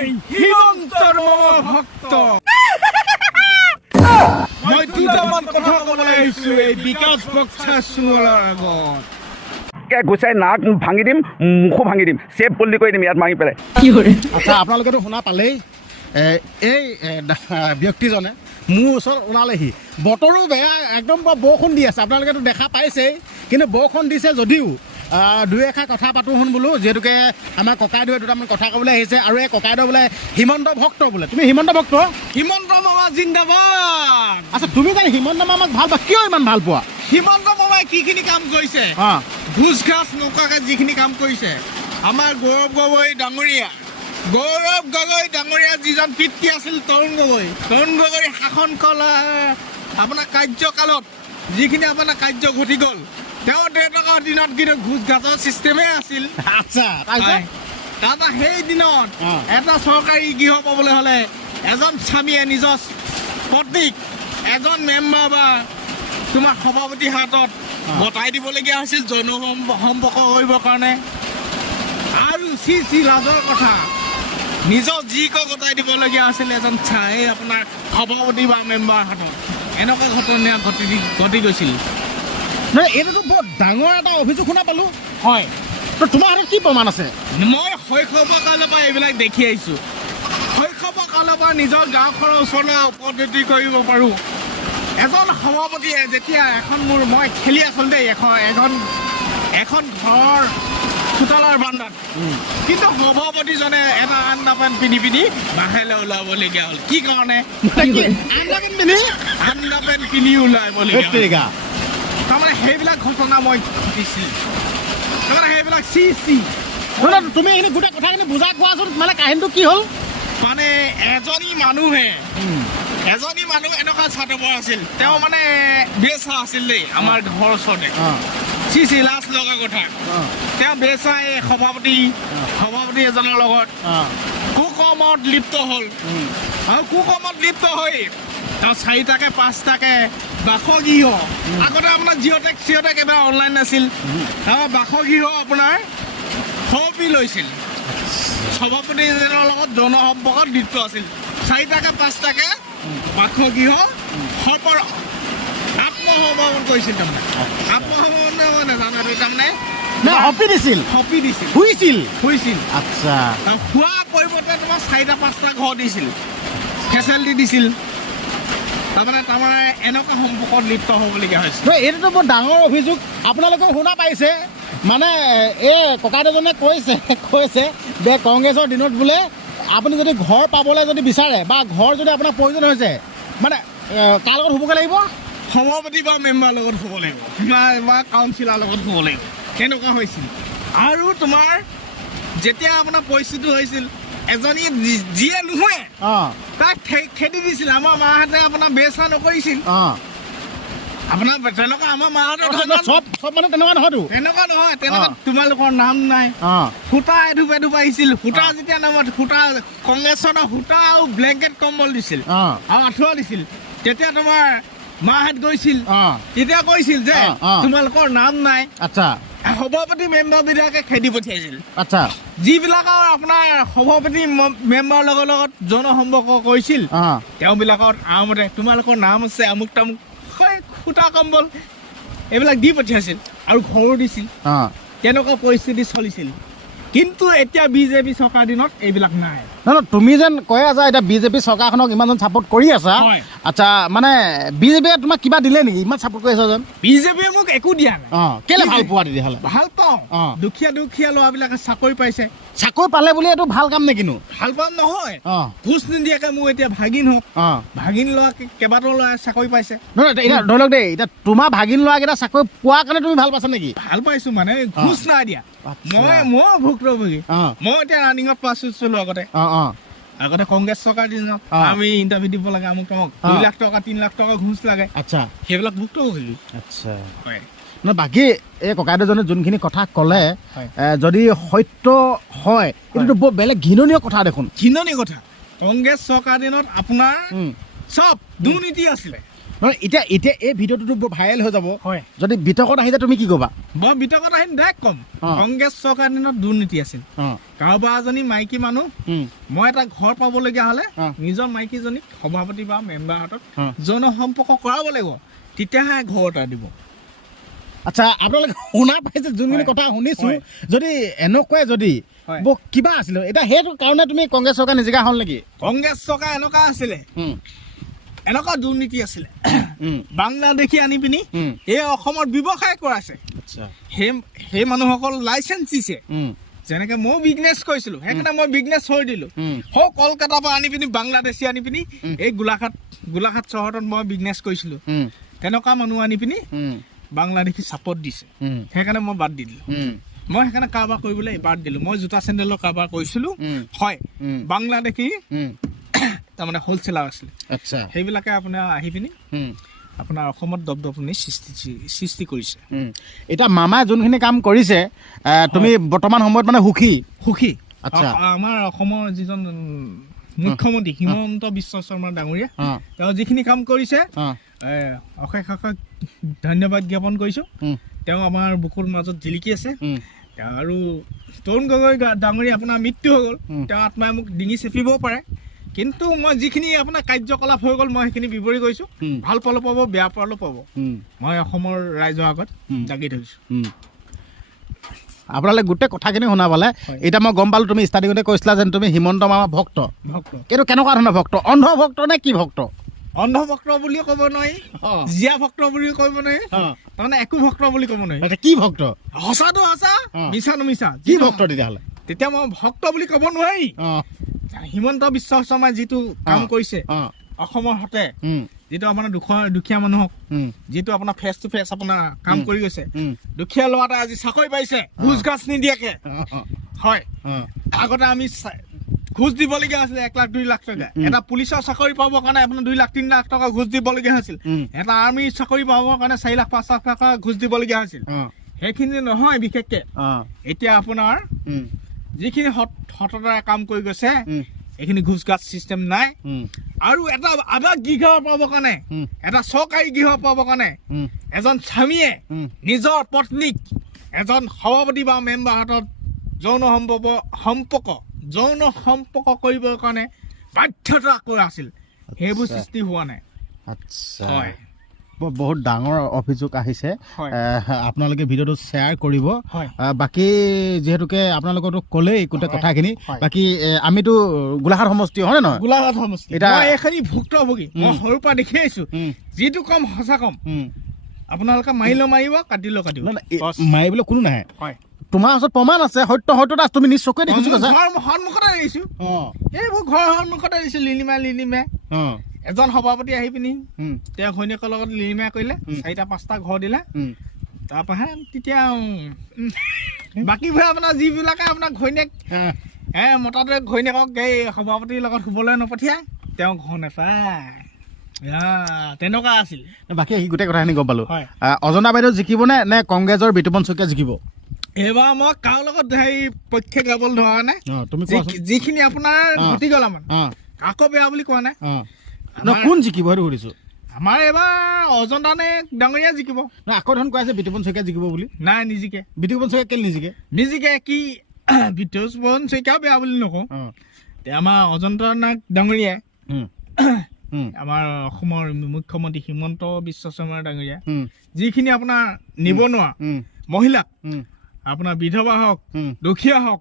হিমন্তৰ ভক্ত মই দুটামান কথা ক'বলৈ আহিছোঁ এই বিকাশ বক্সা চুঙলাৰ আগত গুচাই নাক ভাঙি দিম মুখো ভাঙি দিম চেপ বল্লি কৰি দিম ইয়াত মাৰি পেলাই আচ্ছা আপোনালোকেতো শুনা পালেই এই ব্যক্তিজনে মোৰ ওচৰত ওলালেহি বতৰো বেয়া একদম বৰষুণ দি আছে আপোনালোকেতো দেখা পাইছেই কিন্তু বৰষুণ দিছে যদিও দুই এষাৰ কথা পাতোঁ শুন বোলো যিহেতুকে আমাৰ ককাইদেৱে দুটামান কথা ক'বলৈ আহিছে আৰু এই ককাইদেউ বোলে হিমন্ত ভক্ত বোলে তুমি হিমন্ত ভক্ত হিমন্ত মামা জিন্দাবাদ আচ্ছা তুমি জানি হিমন্ত মামাক ভাল পোৱা কিয় ইমান ভাল পোৱা হিমন্ত মামাই কিখিনি কাম কৰিছে ঘোচ ঘাচ নোকোৱাকৈ যিখিনি কাম কৰিছে আমাৰ গৌৰৱ গগৈ ডাঙৰীয়া যিজন পিতৃ আছিল তৰুণ গগৈ শাসন কলা আপোনাৰ কাৰ্যকালত যিখিনি আপোনাৰ কাৰ্য ঘটি গ'ল তেওঁ দেউতাকৰ দিনত কিন্তু ঘোচ ঘাচৰ ছিষ্টেমেই আছিল আচ্ছা তাৰপৰা সেই দিনত এটা চৰকাৰী গৃহ পাবলৈ হ'লে এজন স্বামীয়ে নিজৰ পত্নীক এজন মেম্বাৰ বা তোমাৰ সভাপতিৰ হাতত গতাই দিবলগীয়া হৈছিল যৌন সম্পৰ্ক কৰিবৰ কাৰণে আৰু চি লাজৰ কথা নিজৰ যিক গতাই দিবলগীয়া আছিল এজন আপোনাৰ সভাপতি বা মেম্বাৰ হাতত এনেকুৱা ঘটনা ঘটি গৈছিল নহয় এইটোতো বৰ ডাঙৰ এটা অভিযোগ শুনা পালোঁ হয় তোমাৰ হাতত কি প্ৰমাণ আছে মই শৈশৱৰ কালৰ পৰা এইবিলাক দেখি আহিছোঁ শৈশৱৰ কালৰ পৰা নিজৰ গাঁওখনৰ ওচৰলৈ উপস্থিতি কৰিব পাৰোঁ এজন সভাপতিয়ে যেতিয়া মই খেলি আছিলোঁ দেই এখন ঘৰৰ চোতালৰ বান্দাত কিন্তু সভাপতিজনে এটা আন্ডা পেণ্ট পিন্ধি বাহিৰলৈ ওলাবলগীয়া হ'ল কি কাৰণে আন্ডা পেণ্ট পিন্ধি ওলাবলগীয়া তাৰমানে সেইবিলাক ঘটনা মই ঘটিছিল তাৰমানে সেইবিলাক তুমি এইখিনি গোটেই কথাখিনি বুজাই কোৱাচোন মানে কাহিনীটো কি হ'ল মানে এজনী মানুহ এনেকুৱা ছাত্ৰবোৰ আছিল তেওঁ মানে বেচা আছিল দেই আমাৰ ঘৰৰ ওচৰতে লাজ লগা কথা তেওঁ বেচাই সভাপতি এজনৰ লগত কুকৰ্মত লিপ্ত হ'ল আৰু কুকৰ্মত লিপ্ত হৈ তেওঁ 4টাকে 5টাকে বাসগৃহ আগতে আপোনাৰ জিঅ'টেক এবাৰ অনলাইন নাছিল তাৰপৰা বাসগৃহ আপোনাৰ সঁপি লৈছিল সভাপতিজনৰ লগত যৌন সম্পৰ্কত লিপ্ত আছিল 4টাকে 5টাকে বাসগৃহ সৰ্পৰ আত্মসমৰ্পণ কৰিছিল তাৰমানে আত্মসমৰ্পণ নাজানো তাৰমানে সঁপি দিছিল শুইছিল আচ্ছা শোৱা পৰিৱৰ্তে তোমাৰ 4টা 5টা ঘৰ দিছিল ফেচিলিটি দিছিল তাৰমানে এনেকুৱা সম্পৰ্কত লিপ্ত হ'বলগীয়া হৈছিল এইটোতো বৰ ডাঙৰ অভিযোগ আপোনালোকে শুনা পাইছে মানে এই ককাইদেউজনে কৈছে যে কংগ্ৰেছৰ দিনত বোলে আপুনি যদি ঘৰ পাবলৈ যদি বিচাৰে বা ঘৰ যদি আপোনাৰ প্ৰয়োজন হৈছে মানে কাৰ লগত হ'বগৈ লাগিব সভাপতি বা মেম্বাৰৰ লগত হ'ব লাগিব বা কাউন্সিলাৰৰ লগত হ'ব লাগিব তেনেকুৱা হৈছিল আৰু তোমাৰ যেতিয়া আপোনাৰ পৰিস্থিতি হৈছিল এজনী যিয়ে নোহোৱে তাক খেদি দিছিল আমাৰ মাহঁতে আপোনাৰ বেচা নকৰিছিল আপোনাৰ তেনেকুৱা আমাৰ মাহঁতে চব মানুহ তেনেকুৱা নহয়তো তেনেকুৱা নহয় তেনেকুৱা তোমালোকৰ নাম নাই সূতা এধুপ আহিছিল সূতা যেতিয়া নামত সূতা কংগ্ৰেছৰ সূতা আৰু ব্লেংকেট কম্বল দিছিল আৰু আঁঠুৱা দিছিল তেতিয়া তোমাৰ মাহঁত গৈছিল তেতিয়া কৈছিল যে তোমালোকৰ নাম নাই আচ্ছা সভাপতি মেম্বাৰবিলাকে খেদি পঠিয়াইছিল আচ্ছা যিবিলাকৰ আপোনাৰ সভাপতি মেম্বাৰৰ লগত যৌন সম্পৰ্ক কৰিছিল তেওঁবিলাকৰ আৰমতে তোমালোকৰ নাম আছে আমুক তামুক সূতা কম্বল এইবিলাক দি পঠিয়াইছিল আৰু ঘৰো দিছিল তেনেকুৱা পৰিস্থিতি চলিছিল কিন্তু এতিয়া বিজেপি চৰকাৰ দিনত এইবিলাক নাই নহয় তুমি যেন কৈ আছা এতিয়া বিজেপি চৰকাৰখনক ইমান ছাপোৰ্ট কৰি আছা আচ্ছা মানে বিজেপিয়ে তোমাক কিবা দিলে নেকি ইমান ছাপোৰ্ট কৰি আছা যেন বিজেপিয়ে মোক একো দিয়া নাই কেলে ভাল পোৱা তেতিয়াহ'লে ভাল পাওঁ দুখীয়া ল'ৰাবিলাকে চাকৰি পাইছে চাকৰি পালে বুলি এইটো ভাল কাম নে কিনো ভাল কাম নহয় ঘোচ নিদিয়াকে মোৰ এতিয়া ভাগিন ল'ৰা কেইবাটাও ল'ৰাই চাকৰি পাইছে নহয় এতিয়া ধৰি লওক দেই এতিয়া তোমাৰ ভাগিন ল'ৰাকেইটা চাকৰি পোৱাৰ কাৰণে তুমি ভাল পাইছা নেকি ভাল পাইছো মানে ঘোচ নাই দিয়া মই ভুক্তভোগী মই এতিয়া ৰানিঙত পাছ হৈছিলো আগতে কংগ্ৰেছ চৰকাৰ দিনত আমি ইণ্টাৰভিউ দিব লাগে আমুক তামুক 2 লাখ টকা 3 লাখ টকা ঘোচ লাগে আচ্ছা সেইবিলাক ভুক্তভোগী আচ্ছা নহয় বাকী এই ককাইদেউজনে যোনখিনি কথা ক'লে যদি সত্য হয় এইটোতো বৰ বেলেগ ঘৃণনীয় কথা দেখোন ঘৃণনীয় কথা কংগ্ৰেছ চৰকাৰ দিনত আপোনাৰ চব দুৰ্নীতি আছিলে নহয় এতিয়া এতিয়া এই ভিডিঅ'টোতো বৰ ভাইৰেল হৈ যাব হয় যদি বিতৰ্কত আহি যায় তুমি কি ক'বা মই বিতৰ্কত আহিম ডাইৰেক্ট কম অঁ। কংগ্ৰেছ চৰকাৰ দিনত দুৰ্নীতি আছিল অঁ কাৰোবাৰ এজনী মাইকী মানুহ মই এটা ঘৰ পাবলগীয়া হ'লে অঁ। নিজৰ মাইকীজনীক সভাপতি বা মেম্বাৰ হাতত অঁ। যৌন সম্পৰ্ক কৰাব লাগিব তেতিয়াহে ঘৰ এটা দিব আচ্ছা আপোনালোকে শুনা পাইছে যোনখিনি হয়। কথা শুনিছোঁ হয়। যদি এনেকুৱাই যদি হয়। বৰ কিবা আছিলে এতিয়া সেইটো কাৰণে তুমি কংগ্ৰেছ চৰকাৰ নিজিকা হ'ল নেকি কংগ্ৰেছ চৰকাৰ এনেকুৱা আছিলে এনেকুৱা দুৰ্নীতি আছিলে বাংলাদেশী আনি পিনি এই অসমত ব্যৱসায় কৰাইছে আচ্ছা সেই মানুহসকল লাইচেঞ্চ দিছে যেনেকে মই বিজনেছ কৰিছিলোঁ সেইকাৰণে মই বিজনেছ হৈ দিলোঁ সৌ কলকাতাৰ পৰা আনি পিনি বাংলাদেশী আনি পিনি এই গোলাঘাট চহৰত মই বিজনেছ কৰিছিলোঁ তেনেকুৱা মানুহ আনি পিনি বাংলাদেশী ছাপৰ্ট দিছে সেইকাৰণে মই বাদ দি দিলোঁ মই সেইকাৰণে কাৰোবাৰ কৰিবলৈ বাদ দিলোঁ মই জোতা চেণ্ডেলৰ কাৰোবাৰ কৰিছিলোঁ হয় বাংলাদেশী তাৰমানে হ'লচেলাৰ আছিলে আচ্ছা সেইবিলাকে আপোনাৰ আহি পিনি আপোনাৰ অসমত দপদপনি সৃষ্টি কৰিছে এতিয়া মামাই যোনখিনি কাম কৰিছে তুমি বৰ্তমান সময়ত মানে সুখী আচ্ছা আমাৰ অসমৰ যিজন মুখ্যমন্ত্ৰী হিমন্ত বিশ্ব শৰ্মা ডাঙৰীয়া তেওঁ যিখিনি কাম কৰিছে অশেষ অশেষ ধন্যবাদ জ্ঞাপন কৰিছোঁ তেওঁ আমাৰ বুকুৰ মাজত জিলিকি আছে আৰু তৰুণ গগৈ ডাঙৰীয়া আপোনাৰ মৃত্যু হৈ গ'ল তেওঁ আত্মাই মোক ডিঙি চেপিবও পাৰে কিন্তু মই যিখিনি আপোনাৰ কাৰ্যকলাপ হৈ গ'ল মই সেইখিনি বিৱৰি কৰিছোঁ ভাল পালেও পাব বেয়া পালেও পাব মই অসমৰ ৰাইজৰ আগত জাগি ধৰিছোঁ আপোনালোকে গোটেই কথাখিনি শুনা পালে এতিয়া মই গম পালোঁ তুমি ষ্টাৰ্টিঙতে কৈছিলা যেন তুমি হিমন্ত মামা ভক্ত কিন্তু কেনেকুৱা ধৰণৰ ভক্ত অন্ধ ভক্ত নে কি ভক্ত অন্ধ ভক্ত বুলিও ক'ব নোৱাৰি জীয়া ভক্ত বুলিও ক'ব নোৱাৰি তাৰমানে একো ভক্ত বুলি ক'ব নোৱাৰি কি ভক্ত সঁচাটো সঁচা মিছাটো মিছা কি ভক্ত তেতিয়াহ'লে তেতিয়া মই ভক্ত বুলি ক'ব নোৱাৰি হিমন্ত বিশ্ব শৰ্মাই যিটো কাম কৰিছে অসমৰ হতে যিটো আপোনাৰ দুখীয়া মানুহক যিটো আপোনাৰ ফেচ টু ফেচ আপোনাৰ কাম কৰি গৈছে দুখীয়া ল'ৰা এটা আজি চাকৰি পাইছে ঘোচ ঘাচ নিদিয়াকে হয় আগতে আমি ঘোচ দিবলগীয়া হৈছিলে 1 লাখ 2 লাখ টকা এটা পুলিচৰ চাকৰি পাবৰ কাৰণে আপোনাৰ 2 লাখ 3 লাখ টকা ঘোচ দিবলগীয়া হৈছিল এটা আৰ্মিৰ চাকৰি পাবৰ কাৰণে 4 লাখ 5 লাখ টকা ঘোচ দিবলগীয়া হৈছিল সেইখিনি নহয় বিশেষকে এতিয়া আপোনাৰ যিখিনি সততাৰে কাম কৰি গৈছে এইখিনি ঘোচ ঘাচ চিষ্টেম নাই আৰু এটা আধা গৃহ পাবৰ কাৰণে এটা চৰকাৰী গৃহ পাবৰ কাৰণে এজন স্বামীয়ে নিজৰ পত্নীক এজন সভাপতি বা মেম্বাৰ হাতত যৌন সম্পৰ্ক কৰিবৰ কাৰণে বাধ্যতা কৰা আছিল সেইবোৰ সৃষ্টি হোৱা নাই আচ্ছা হয় বহুত ডাঙৰ অভিযোগ আহিছে আপোনালোকে ভিডিঅ'টো শ্বেয়াৰ কৰিব হয় বাকী যিহেতুকে আপোনালোকতো ক'লেই গোটেই কথাখিনি বাকী আমিতো গোলাঘাট সমষ্টি হয়নে নহয় গোলাঘাট সমষ্টি এতিয়া মই এইখিনি ভুক্তভোগী মই সৰুৰ পৰা দেখি আহিছোঁ যিটো কম সঁচা কম আপোনালোকে মাৰিলেও মাৰিব কাটিলেও কাটিব মাৰিবলৈ কোনো নাহে হয় তোমাৰ ওচৰত প্ৰমাণ আছে সত্যতা তুমি নিজ চকুৱে দেখিছোঁ কৈছা ঘৰৰ সন্মুখতে দেখিছোঁ এইবোৰ ঘৰৰ সন্মুখতে দেখিছোঁ লিলিমাই এজন সভাপতি আহি পিনি তেওঁ ঘৈণীয়েকৰ লগত লিলিমাই কৰিলে 4টা 5টা ঘৰ দিলে তাৰপৰাহে তেতিয়া বাকীবোৰে আপোনাৰ যিবিলাকে আপোনাৰ ঘৈণীয়েক মতাটোৱে ঘৈণীয়েকক এই সভাপতিৰ লগত শুবলৈ নপঠিয়াই তেওঁ ঘৰ নাপায় তেনেকুৱা আছিল বাকী আহি গোটেই কথাখিনি গম পালোঁ হয় অজনা বাইদেউ জিকিবনে নে কংগ্ৰেছৰ বিতুপন শইকীয়া জিকিব এইবাৰ মই কাৰো লগত পক্ষে গাবলৈ ধৰা নাই তুমি যিখিনি আপোনাৰ ঘটি গ'ল আমাৰ কাকো বেয়া বুলি কোৱা নাই কোন জিকিব সেইটো সুধিছোঁ আমাৰ এইবাৰ অজন্তা নে ডাঙৰীয়া জিকিব আকৌ ধৰণ কৈ আছে বিতুপন শইকীয়া জিকিব বুলি নাই নিজিকে বিতুপন শইকীয়া কেলে নিজিকে কি বিতুপন শইকীয়াও বেয়া বুলি নকওঁ আমাৰ অজন্তা নাগ ডাঙৰীয়াই আমাৰ অসমৰ মুখ্যমন্ত্ৰী হিমন্ত বিশ্ব শৰ্মা ডাঙৰীয়া যিখিনি আপোনাৰ নিবনুৱা মহিলাক আপোনাৰ বিধৱা হওক দুখীয়া হওক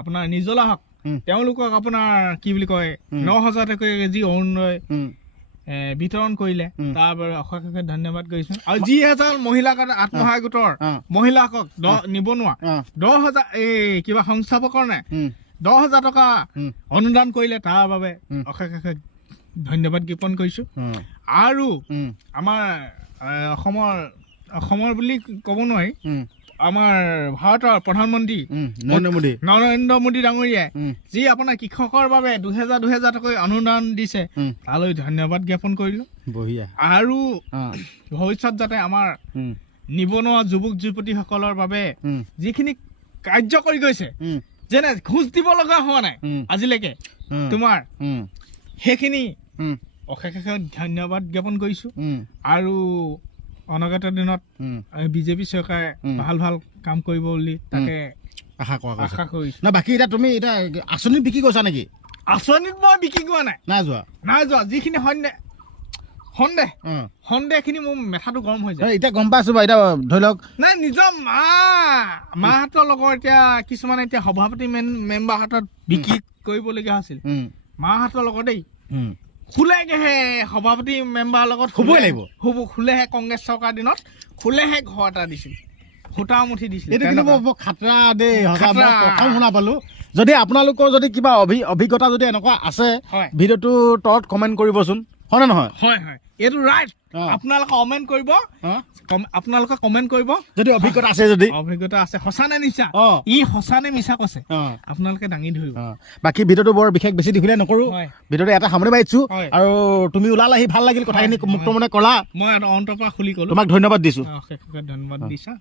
আপোনাৰ নিজলা হওক তেওঁলোকক আপোনাৰ কি বুলি কয় 9,000 টকাকৈ যি অৰুণোদয় বিতৰণ কৰিলে তাৰ বাবে অশেষ ধন্যবাদ কৰিছোঁ আৰু যি এজন মহিলাক আত্মসহায়ক গোটৰ মহিলাকক নিবনুৱা 10,000 এই কিবা সংস্থাপকৰ নাই 10,000 টকা অনুদান কৰিলে তাৰ বাবে অশেষ ধন্যবাদ জ্ঞাপন কৰিছোঁ আৰু আমাৰ অসমৰ বুলি ক'ব নোৱাৰি আমাৰ ভাৰতৰ প্ৰধানমন্ত্ৰী নৰেন্দ্ৰ মোদী ডাঙৰীয়াই যি আপোনাৰ কৃষকৰ বাবে 2,000 টকাকৈ অনুদান দিছে তালৈ ধন্যবাদ জ্ঞাপন কৰিলোঁ আৰু ভৱিষ্যত যাতে আমাৰ নিবনুৱা যুৱক যুৱতীসকলৰ বাবে যিখিনি কাৰ্য কৰি গৈছে যেনে ঘোচ দিব লগা হোৱা নাই আজিলৈকে তোমাৰ সেইখিনি অশেষ ধন্যবাদ জ্ঞাপন কৰিছোঁ আৰু অনাগত দিনত বিজেপি চৰকাৰে ভাল ভাল কাম কৰিব বুলি তাকে আশা কৰিছোঁ। না বাকী এতিয়া তুমি এতিয়া আঁচনি বিক্ৰী কৰিছা নেকি? আঁচনিত মই বিক্ৰী কৰা নাই যোৱা যিখিনি সন্দেহখিনি মোৰ মেথাটো গৰম হৈ যায়। এতিয়া গম পাইছো বাৰু, এতিয়া ধৰি লওক নাই নিজৰ মাহঁতৰ লগত এতিয়া কিছুমানে এতিয়া সভাপতি মেম্বাৰহঁতত বিক্ৰী কৰিবলগীয়া হৈছিল। মাহঁতৰ লগত দেই খোলেগেহে সভাপতি মেম্বাৰৰ লগত শুবই লাগিব, খোলেহে কংগ্ৰেছ চৰকাৰ দিনত খোলেহে ঘৰ এটা দিছিল, সূতা মুঠি দিছিল। এইটো কিন্তু বৰ খাতৰা দেই, সঁচা মই প্ৰথম শুনা পালো। যদি আপোনালোকৰ যদি কিবা অভিজ্ঞতা যদি এনেকুৱা আছে ভিডিঅ'টো তলত কমেণ্ট কৰিবচোন, হয়নে নহয়? হয় এইটো ৰাইট। আপোনালোকে কমেণ্ট কৰিব যদি অভিজ্ঞতা আছে, যদি অভিজ্ঞতা আছে সঁচা নে মিছা, ই সঁচা নে মিছা কৈছে আপোনালোকে দাঙি ধৰিব। বাকী ভিডিঅ'টো বৰ বিশেষ বেছি দীঘলীয়া নকৰো, ভিডিঅ'টো এটা সামৰি মাৰিছো। আৰু তুমি ওলালা আহি ভাল লাগিল, কথাখিনি মুক্ত মনে ক'লা, মই অন্তৰ পৰা খুলি ক'লো। তোমাক ধন্যবাদ দিছো। ধন্যবাদ দিছা।